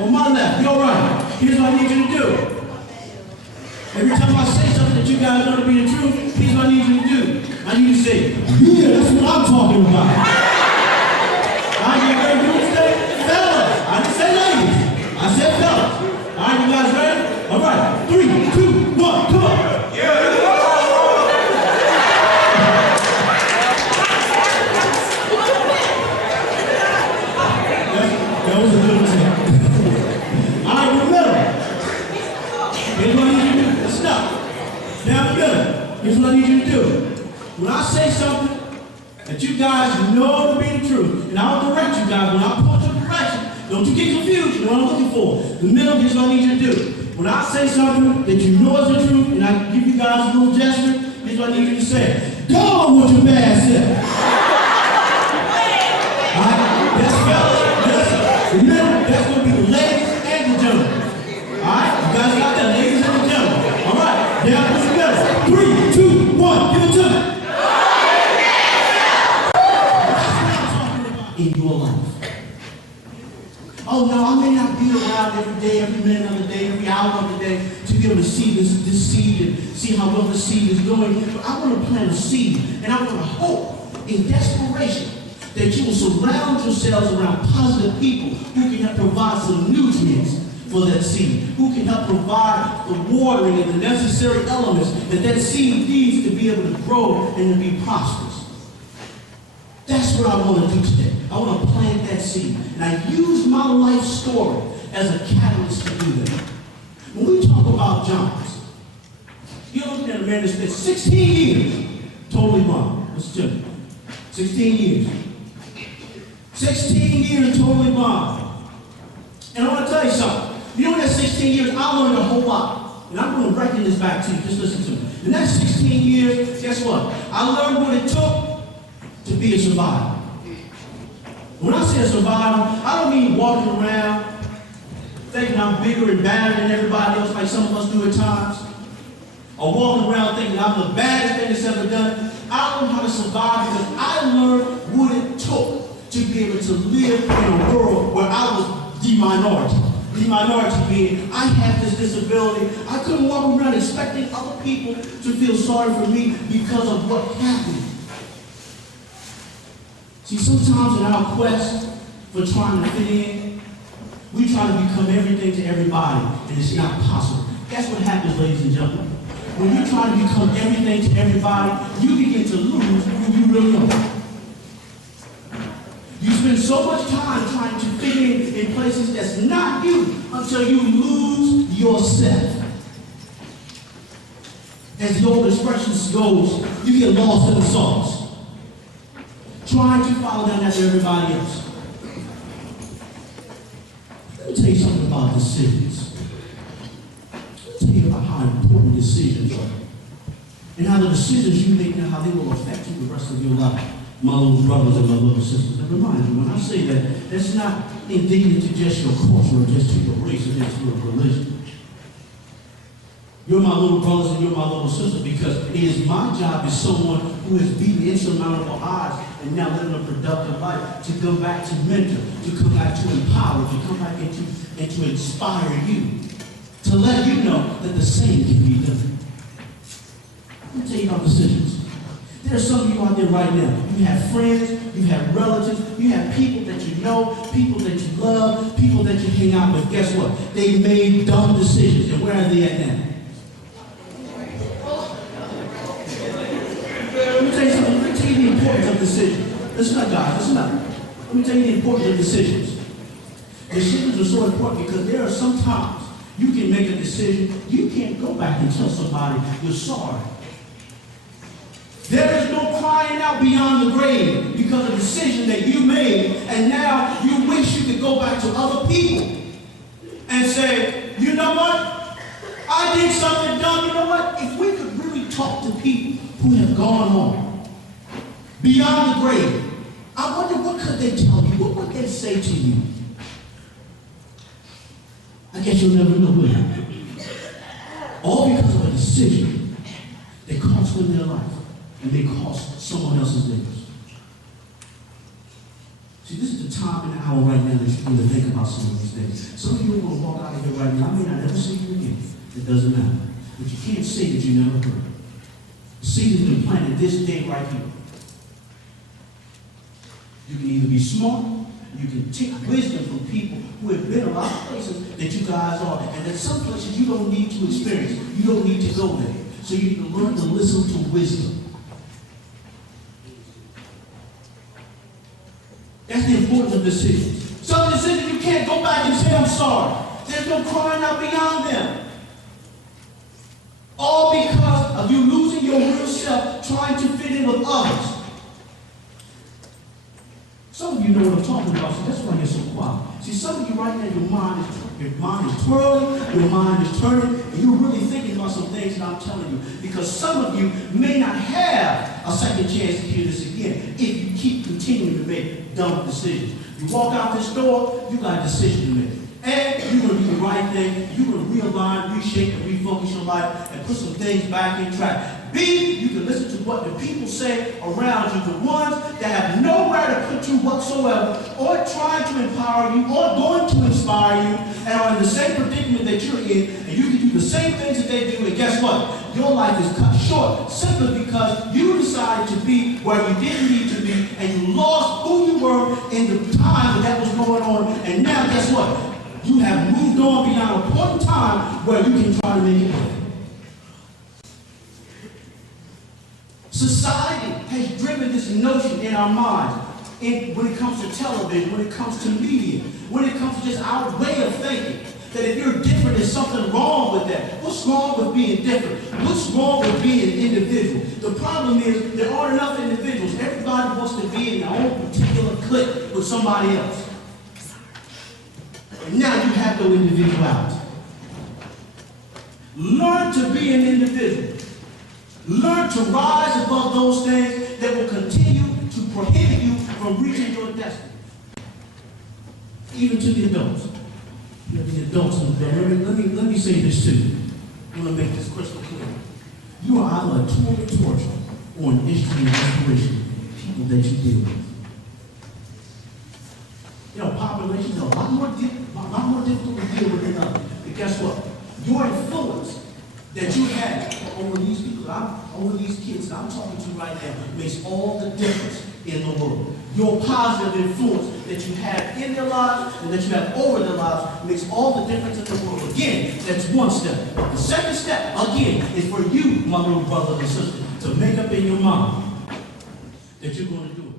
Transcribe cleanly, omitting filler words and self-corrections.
On my left, your right. Here's what I need you to do. Every time I say something that you guys know to be the truth, here's what I need you to do. I need you to say, yeah, that's what I'm talking about. All right, you ready to do this thing? Fellas. I didn't say ladies. I said fellas. All right, you guys ready? All right. 3, 2, 1, come on. Yeah. That was a good one. All right, remember. Here's what I need you to do. Listen up. Down the middle. Here's what I need you to do. When I say something that you guys know to be the truth, and I'll direct you guys when I point your direction, don't you get confused. You know what I'm looking for. The middle, here's what I need you to do. When I say something that you know is the truth, and I give you guys a little gesture, here's what I need you to say. Go on with your bad self. All right? That's fellas. Listen. The middle, that's going to be the ladies and the gentlemen. All right? You guys got that, ladies and the gentlemen. All right? Down to the middle. 3, 2, 1. Give it to me. In your life. Oh no, I may not be around every day, every minute of the day, every hour of the day to be able to see this seed and see how well the seed is going. But I want to plant a seed, and I want to hope in desperation that you will surround yourselves around positive people who can help provide some nutrients for that seed, who can help provide the watering and the necessary elements that seed needs to be able to grow and to be prosperous. That's what I want to do today. I want to plant that seed. And I use my life story as a catalyst to do that. When we talk about giants, you're looking at a man that spent 16 years totally blind. Let's do it. 16 years. 16 years totally blind. And I want to tell you something. You know, in that 16 years, I learned a whole lot. And I'm going to reckon this back to you. Just listen to me. In that 16 years, guess what? I learned what it took to be a survivor. When I say a survivor, I don't mean walking around thinking I'm bigger and badder than everybody else like some of us do at times. Or walking around thinking I'm the baddest thing that's ever done. I learned how to survive because I learned what it took to be able to live in a world where I was the minority. The minority being, I have this disability. I couldn't walk around expecting other people to feel sorry for me because of what happened. See, sometimes in our quest for trying to fit in, we try to become everything to everybody, and it's not possible. That's what happens, ladies and gentlemen. When you try to become everything to everybody, you begin to lose who you really are. You spend so much time trying to fit in places that's not you until you lose yourself. As the old expression goes, you get lost in the sauce, trying to follow down after everybody else. Let me tell you something about decisions. Let me tell you about how important decisions are. And how the decisions you make now, how they will affect you the rest of your life. My little brothers and my little sisters. And remind you, when I say that, that's not indicative to just your culture or just to your race or just to your religion. You're my little brothers and you're my little sisters because it is my job as someone who has beaten insurmountable odds and now living a productive life to come back to mentor, to come back to empower, to come back and to inspire you, to let you know that the same can be done. Let me tell you about decisions. There are some of you out there right now. You have friends, you have relatives, you have people that you know, people that you love, people that you hang out with. Guess what? They made dumb decisions. And where are they at now? Let me tell you something. Let me tell you the importance of decisions. Listen up, guys. Listen up. Let me tell you the importance of decisions. Decisions are so important because there are some times you can make a decision. You can't go back and tell somebody you're sorry. There is no crying out beyond the grave because of a decision that you made, and now you wish you could go back to other people and say, you know what? I did something dumb. You know what? If we could really talk to people who have gone on beyond the grave, I wonder what could they tell you? What would they say to you? I guess you'll never know, will you? All because of a decision that cost them their life. And they cost someone else's lives. See, this is the time and the hour right now that you need to think about some of these things. Some of you you're going to walk out of here right now. I may not ever see you again. It doesn't matter. But you can't say that you never heard. The seed has been planted this day right here. You can either be smart, you can take wisdom from people who have been a lot of places that you guys are. And that some places you don't need to experience. You don't need to go there. So you need to learn to listen to wisdom. That's the importance of decisions. Some decisions you can't go back and say, I'm sorry. There's no crying out beyond them. All because of you losing your real self, trying to fit in with others. Some of you know what I'm talking about, so that's why you're so quiet. See, some of you right now, your mind is twirling, your mind is turning, and you're really thinking about some things that I'm telling you. Because some of you may not have a second chance to hear this again if you keep continuing to make dumb decisions. You walk out this door, you got a decision to make. And you're going to do the right thing. You're going to realign, reshape, and refocus your life and put some things back in track. B, you can listen to what the people say around you, the ones that have nowhere to put you whatsoever, or trying to empower you, or going to inspire you, and are in the same predicament that you're in, and you can do the same things that they do, and guess what? Your life is cut short simply because you decided to be where you didn't need to be, and you lost who you were in the time that was going on, and now guess what? You have moved on beyond a point in time where you can try to make it happen. Society has driven this notion in our minds when it comes to television, when it comes to media, when it comes to just our way of thinking, that if you're different, there's something wrong with that. What's wrong with being different? What's wrong with being an individual? The problem is there aren't enough individuals. Everybody wants to be in their own particular clique with somebody else. And now you have no individuality. Learn to be an individual. Learn to rise above those things that will continue to prohibit you from reaching your destiny. Even to the adults. The adults in the building. Let me say this to you. I want to make this crystal clear. You are either a tool of torture or an instrument of inspiration. People that you deal with. You know, populations are a lot more difficult to deal with than others. But guess what? Your influence that you have over these people, over these kids that I'm talking to right now, makes all the difference in the world. Your positive influence that you have in their lives and that you have over their lives makes all the difference in the world. Again, that's one step. The second step, again, is for you, my little brothers and sisters, to make up in your mind that you're going to do it.